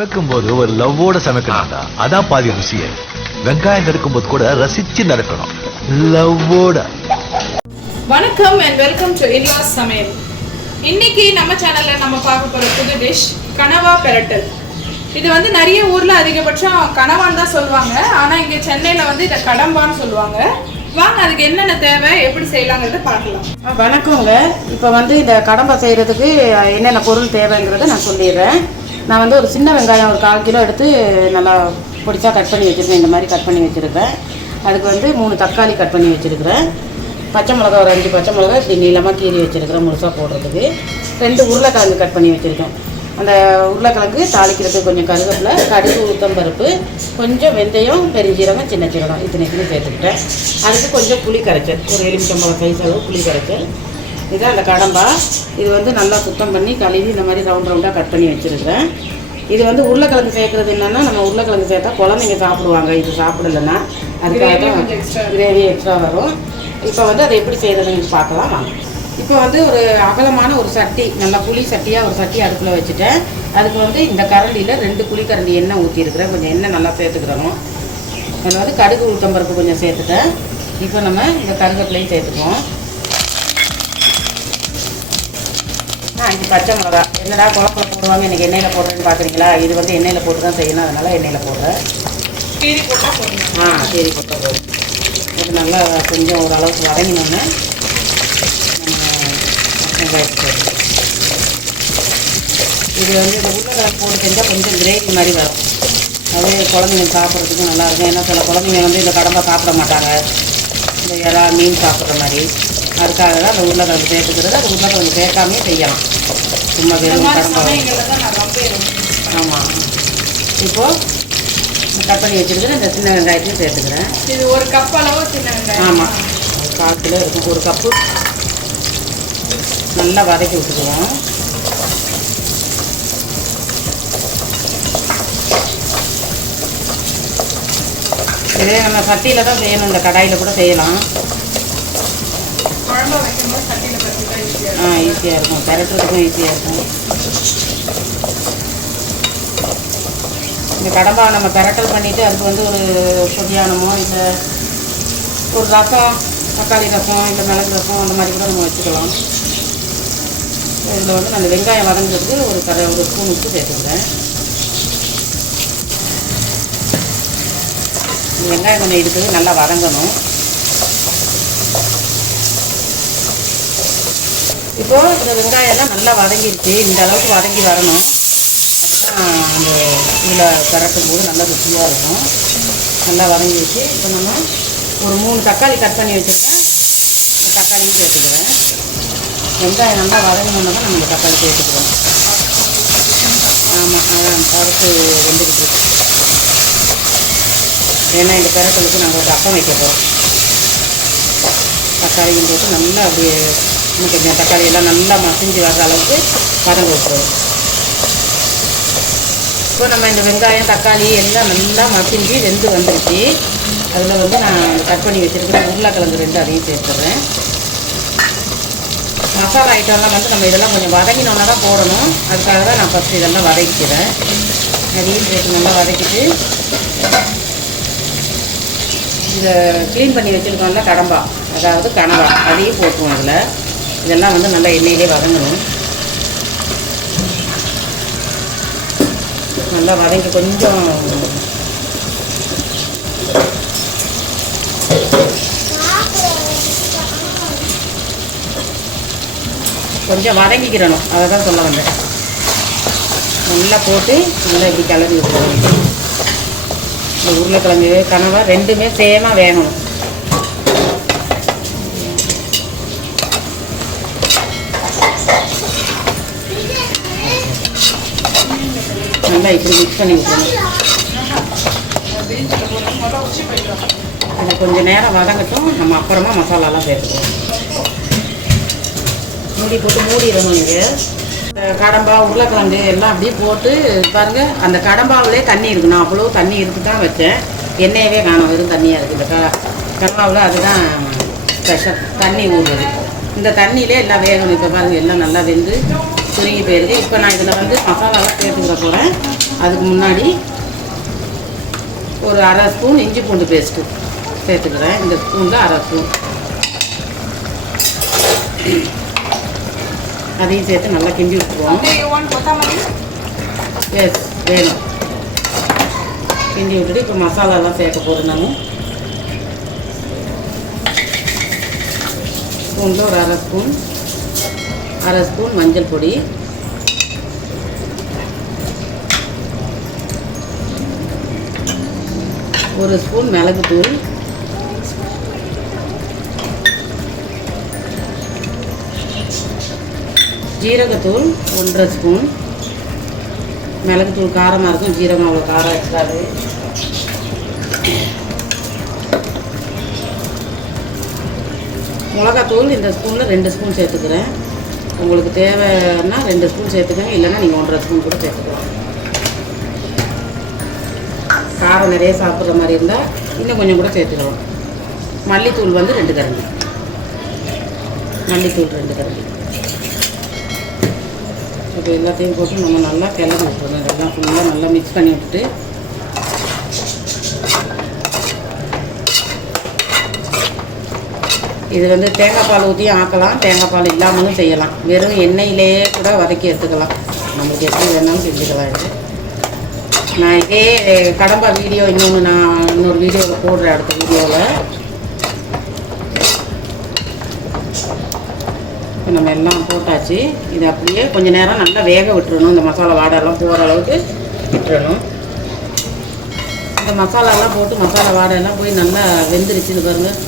சமைக்கும் போது ஒரு லவ்வோட சமைக்கணும்டா. அதான் பாதி ருசியே. வெங்காயம் நறுக்கும் போது கூட ரசிச்சு நறுக்கணும், லவ்வோட. வணக்கம் அண்ட் வெல்கம் டு இன்லாஸ் சமையல். இன்னைக்கு நம்ம சேனல்ல நம்ம பார்க்க போற புது டிஷ் கனவா பெரட்டல். இது வந்து நிறைய ஊர்ல அதிகபட்சம் கனவான்னு தான் சொல்லுவாங்க. ஆனா இங்க சென்னையில வந்து இதை கடம்பான்னு சொல்லுவாங்க. வாங்க அதுக்கு என்னென்ன தேவை, எப்படி செய்யலாங்கிறத பார்க்கலாம். வணக்கங்க. இப்போ வந்து இந்த கடம்பை செய்கிறதுக்கு என்னென்ன பொருள் தேவைங்கிறத நான் சொல்லிடுறேன். நான் வந்து ஒரு சின்ன வெங்காயம் ஒரு 1/4 கிலோ எடுத்து நல்லா பொடிசாக கட் பண்ணி வச்சுருக்கேன். இந்த மாதிரி கட் பண்ணி வச்சுருக்கேன். அதுக்கு வந்து 3 தக்காளி கட் பண்ணி வச்சுருக்கிறேன். பச்சை மிளகா ஒரு 5 பச்சை மிளகா இப்படி நீளமாக கீறி வச்சுருக்கிறேன் முழுசாக போடுறதுக்கு. 2 உருளைக்கிழங்கு கட் பண்ணி வச்சுருக்கேன். அந்த உருளைக்கிழங்கு தாளிக்கிறதுக்கு கொஞ்சம் கருவேப்பிலை, கடுகு, உளுத்தம்பருப்பு, கொஞ்சம் வெந்தயம், பெருஞ்சீரகம், சின்ன சீரகம் இத்தனைக்குமே சேர்த்துக்கிட்டேன். அதுக்கு கொஞ்சம் புளி கரைச்சல், ஒரு எலுமிச்சம்பழம் சைஸ் அளவு புளி கரைச்சல். இதுதான் அந்த கடம்பா. இது வந்து நல்லா சுத்தம் பண்ணி கழுவி இந்த மாதிரி ரவுண்டாக கட் பண்ணி வச்சுருக்கிறேன். இது வந்து உருளைக்கிழங்கு சேர்க்குறது என்னென்னா, நம்ம உருளைக்கிழங்கு சேர்த்தா குழந்தைங்க சாப்பிடுவாங்க. இது சாப்பிடலைன்னா அதுக்காக தான் கிரேவி எக்ஸ்ட்ரா வரும். இப்போ வந்து அதை எப்படி செய்கிறதுன்னு பார்க்கலாம் வாங்க. இப்போ வந்து ஒரு அகலமான ஒரு சட்டி, நல்லா புளி சட்டியாக ஒரு சட்டி அடுப்பில் வச்சுட்டேன். அதுக்கு வந்து இந்த கரண்டியில் 2 குழிக்கரண்டி எண்ணெய் ஊற்றிருக்கிறேன். கொஞ்சம் எண்ணெய் நல்லா சேர்த்துக்கிறோம். அதில் வந்து கடுகு, உளுத்தம்பருப்பு கொஞ்சம் சேர்த்துட்டேன். இப்போ நம்ம இந்த கருவேப்பிலையும் சேர்த்துக்குவோம். 5 பச்சை மிளகா. என்னடா குழம்புல போடுவாங்க, இன்றைக்கி எண்ணெயில் போடுறேன்னு பார்க்குறீங்களா? இது வந்து எண்ணெயில் போட்டு தான் செய்யணும், அதனால் எண்ணெயில் போடுறேன். கீரி போட்டால் போடணும். கீரி போட்டால் போதும். இது நல்லா கொஞ்சம் ஓரளவுக்கு வதங்கினோன்னே இது வந்து இந்த உருளைக்கிழங்கு போட்டு செஞ்சால் கொஞ்சம் கிரேவி மாதிரி வரும். அதே குழந்தைங்க சாப்பிட்றதுக்கும் நல்லாயிருக்கும். ஏன்னா சில குழந்தைங்க வந்து இந்த கடம்பை சாப்பிட மாட்டாங்க, இந்த இறா மீன் சாப்பிட்ற மாதிரி. அதுக்காக தான் அந்த உருளைக்கிழங்கு சேர்த்துக்கிறது. அது உருளைக்கிழங்கு சேர்க்காமே செய்யலாம், சும்மா வெறும் கடம்பை. ஆமாம். இப்போது கட் பண்ணி வச்சுருக்கிறேன். இந்த சின்ன வெங்காயத்தையும் சேர்த்துக்கிறேன். இது 1 கப் அளவு சின்ன வெங்காயம். ஆமாம், 1/4 கிலோ இருக்கும். 1 கப்பு நல்லா வதக்கி விட்டுக்குவோம். இதே நம்ம சட்டியில் தான் செய்யணும், இந்த கடாயில் கூட செய்யலாம். குழம்பு வைக்கும்போது சட்டியில் பற்றிதான் ஈஸியாக இருக்கும், பெரட்டுறதுக்கும் ஈஸியாக இருக்கும். இந்த கடம்பா நம்ம பெரட்டல் பண்ணிவிட்டு அதுக்கு வந்து ஒரு பொடியானமோ இல்லை ஒரு ரசம், தக்காளி ரசம் இல்லை மிளகு ரசம் அந்த மாதிரி கூட நம்ம வச்சுக்கலாம். இதில் வந்து நான் வெங்காயம் வதங்கிறதுக்கு ஒரு ஸ்பூன் உப்பு சேர்த்துக்கிறேன். வெங்காயம் கொஞ்சம் இருக்குது, நல்லா வதங்கணும். இப்போது இந்த வெங்காயம்லாம் நல்லா வதங்கிடுச்சு. இந்த அளவுக்கு வதங்கி வரணும். அந்த இதில் பெரட்டும் போது நல்லா ருசியாக இருக்கும். நல்லா வதங்கிடுச்சு. இப்போ நம்ம ஒரு 3 தக்காளி கட் பண்ணி வச்சுருக்கேன். தக்காளியும் சேர்த்துக்கிறேன். வெங்காயம் நல்லா வதங்கினோன்னா தான் நம்ம இந்த தக்காளி சேர்த்துக்கிறோம். ஆமாம், அதான் பருப்பு வெந்துக்கிட்டு இருக்கு. ஏன்னா இந்த பெரட்டலுக்கு நாங்கள் ஒரு ரசம் வைக்க போகிறோம். தக்காளியும் போட்டு நல்லா அப்படியே இன்னும் கொஞ்சம் தக்காளியெல்லாம் நல்லா மசிஞ்சு வர்ற அளவுக்கு வதங்க விட்டுருவோம். இப்போ நம்ம இந்த வெங்காயம் தக்காளி எல்லாம் நல்லா மசிஞ்சு வெந்து வந்துருச்சு. அதில் வந்து நான் கட் பண்ணி வச்சுருக்கிறேன் உருளைக்கிழங்கு 2 அதையும் சேர்த்துறேன். மசாலா ஐட்டம்லாம் வந்து நம்ம இதெல்லாம் கொஞ்சம் வதங்கினோன்னா தான் போடணும். அதுக்காக தான் நான் ஃபஸ்ட்டு இதெல்லாம் வதக்கிக்கிறேன். அதையும் சேர்த்து நல்லா வதக்கிட்டு இதை க்ளீன் பண்ணி வச்சுருக்கோம்ல கடம்பா, அதாவது கனவா, அதையும் போட்டுருவோம். அதில் இதெல்லாம் வந்து நல்லா எண்ணெயிலே வதங்கணும். நல்லா வதங்கி கொஞ்சம் வதங்கிக்கிறணும். அதை தான் சொல்ல வந்தேன். நல்லா போட்டு நல்லா இப்படி கிளறி விட்டுருவோம். இந்த உருளைக்கிழங்கு கனவா 2மே சேமாக வேகணும். நல்லா இப்படி மிக்ஸ் பண்ணி விட்டுருணும். அது கொஞ்சம் நேரம் வதங்கட்டும். நம்ம அப்புறமா மசாலாலாம் சேர்த்துக்குவோம். மூடி போட்டு மூடிடணும். நீங்கள் கடம்பா உருளைக்கிழங்கு எல்லாம் அப்படியே போட்டு பாருங்கள். அந்த கடம்பாவிலே தண்ணி இருக்குது. நான் அவ்வளோ தண்ணி இருக்கு தான் வச்சேன். எண்ணெயவே காணும், வெறும் தண்ணியாக இருக்குது. இந்த கடம்பாவில் அதுதான் ஸ்பெஷல், தண்ணி ஊறுது. இந்த தண்ணியிலே எல்லாம் வேகணும். இப்போ பாருங்கள், எல்லாம் நல்லா வெந்து சுருங்கி போயிருக்கு. இப்போ நான் இதில் வந்து மசாலாலாம் சேர்த்துக்கிற போகிறேன். அதுக்கு முன்னாடி ஒரு அரை ஸ்பூன் இஞ்சி பூண்டு பேஸ்ட்டு சேர்த்துக்கிறேன். இந்த ஸ்பூனில் அரை ஸ்பூன் அதையும் சேர்த்து நல்லா கிண்டி விட்டுருவோம். எஸ், வேணும். கிண்டி விட்டுட்டு இப்போ மசாலாலாம் சேர்க்க போகிறேன். நான் ஸ்பூனில் ஒரு அரை ஸ்பூன் மஞ்சள் பொடி, ஒரு ஸ்பூன் மிளகுத்தூள், ஜீரகத்தூள் 1.5 ஸ்பூன். மிளகுத்தூள் காரமாக இருக்கும், ஜீரகம் அவ்வளோ காரம் இருக்காது. மிளகாத்தூள் இந்த ஸ்பூனில் 2 ஸ்பூன் சேர்த்துக்கிறேன். உங்களுக்கு தேவைன்னா 2 ஸ்பூன் சேர்த்துக்கோங்க, இல்லைன்னா நீங்கள் 1.5 ஸ்பூன் கூட சேர்த்துக்கலாம். காரம் நிறைய சாப்பிட்ற மாதிரி இருந்தால் இன்னும் கொஞ்சம் கூட சேர்த்துக்கலாம். மல்லித்தூள் வந்து 2 கரண்டி, மல்லித்தூள் 2 கரண்டி. இப்போ எல்லாத்தையும் போட்டு நம்ம நல்லா கிளறி விட்டுருவோம். இதெல்லாம் ஃபுல்லாக நல்லா மிக்ஸ் பண்ணி விட்டுட்டு இது வந்து தேங்காய் பால் ஊற்றியும் ஆக்கலாம், தேங்காய் பால் இல்லாமலும் செய்யலாம். வெறும் எண்ணெயிலேயே கூட வதக்கி எடுத்துக்கலாம். நம்மளுக்கு எப்படி வேணாலும் செஞ்சுக்கலாம். இது நான் இதே கடம்பா வீடியோ நான் இன்னொரு வீடியோவில் போடுறேன். அடுத்த வீடியோவில் இப்போ நம்ம எல்லாம் போட்டாச்சு. இது அப்படியே கொஞ்சம் நேரம் நல்லா வேக விட்டுறணும். இந்த மசாலா வாடெல்லாம் போகிற அளவுக்கு விட்டுறணும். இந்த மசாலாலாம் போட்டு மசாலா வாடெல்லாம் போய் நல்லா வெந்துருச்சு. இது பாருங்கள்,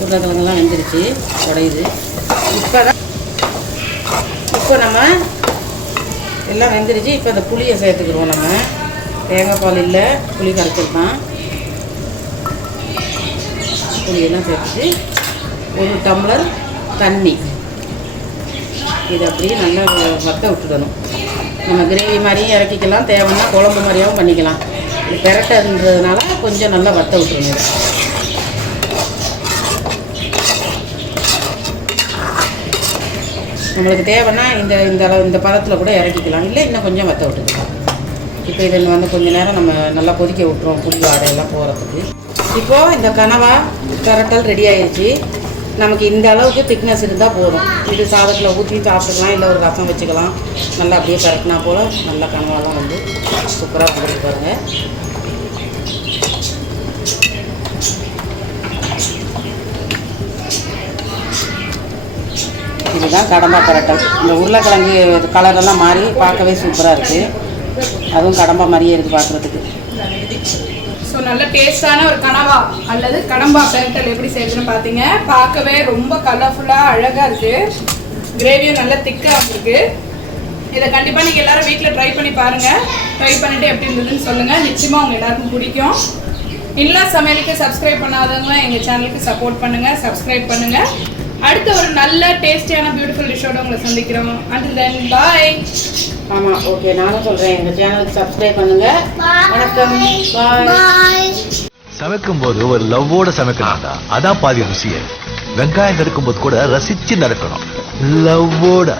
உருளைக்கிழங்கெல்லாம் வெந்துருச்சு, உடையுது. இப்போ நம்ம எல்லாம் வெந்துருச்சு. இப்போ இந்த புளியை சேர்த்துக்கிறோம். நம்ம தேங்காய் பால் இல்லை, புளி கரைச்சிருக்கான். புளியெல்லாம் சேர்த்துட்டு 1 டம்ளர் தண்ணி, இது அப்படியே நல்லா வத்த விட்டுடணும். நம்ம கிரேவி மாதிரியும் இறக்கிக்கலாம், தேவைன்னா குழம்பு மாதிரியாகவும் பண்ணிக்கலாம். இது பெரட்டன்றதுனால கொஞ்சம் நல்லா வத்த விட்டுருணும். நம்மளுக்கு தேவைன்னா இந்த பதத்தில் கூட இறக்கிக்கலாம், இல்லை இன்னும் கொஞ்சம் வத்த விட்டுக்கலாம். இப்போ இதை வந்து கொஞ்சம் நேரம் நம்ம நல்லா கொதிக்க விட்டுருவோம், புளி வாடையெல்லாம் போகிறதுக்கு. இப்போது இந்த கனவா பெரட்டல் ரெடி ஆயிடுச்சு. நமக்கு இந்த அளவுக்கு திக்னஸ் இருந்தால் போதும். இது சாதத்தில் ஊற்றி சாப்பிட்டுக்கலாம், இல்லை ஒரு ரசம் வச்சுக்கலாம். நல்லா அப்படியே பெரட்டினா போல் நல்லா கனவாலாம் வந்து சூப்பராக போட்டு பாருங்கள். இதுதான் கடம்பா பெரட்டல். இந்த உருளைக்கிழங்கு கலரெல்லாம் மாறி பார்க்கவே சூப்பராக இருக்குது. அதுவும் கடம்பா மாதிரியே இருக்குது பார்க்குறதுக்கு. ஸோ நல்ல டேஸ்டான ஒரு கனவா அல்லது கடம்பா பெரட்டல் எப்படி செய்யுதுன்னு பார்த்தீங்க. பார்க்கவே ரொம்ப கலர்ஃபுல்லாக அழகாக இருக்குது. கிரேவியும் நல்லா திக்காக இருக்குது. இதை கண்டிப்பாக நீங்கள் எல்லோரும் வீட்டில் ட்ரை பண்ணி பாருங்கள். ட்ரை பண்ணிவிட்டு எப்படி இருந்ததுன்னு சொல்லுங்கள். நிச்சயமாக உங்கள் எல்லாருக்கும் பிடிக்கும். இன்லாஸ் சமையலுக்கு சப்ஸ்கிரைப் பண்ணாதவங்க எங்கள் சேனலுக்கு சப்போர்ட் பண்ணுங்கள், சப்ஸ்கிரைப் பண்ணுங்கள். அடுத்த ஒரு நல்ல டேஸ்டியான பியூட்டிஃபுல் டிஷ்ஷோட உங்களை சந்திக்கிறோம். until then bye. ஆமாம், ஓகே, நானும் சொல்கிறேன், எங்கள் சேனலுக்கு சப்ஸ்கிரைப் பண்ணுங்கள். வணக்கம், பாய். சமைக்கும் போது ஒரு லவ்வோட சமைக்கணும்டா, அதான் பாதி ருசியே. வெங்காயம் நறுக்கும் போது கூட ரசிச்சு நறுக்கணும், லவ்வோட.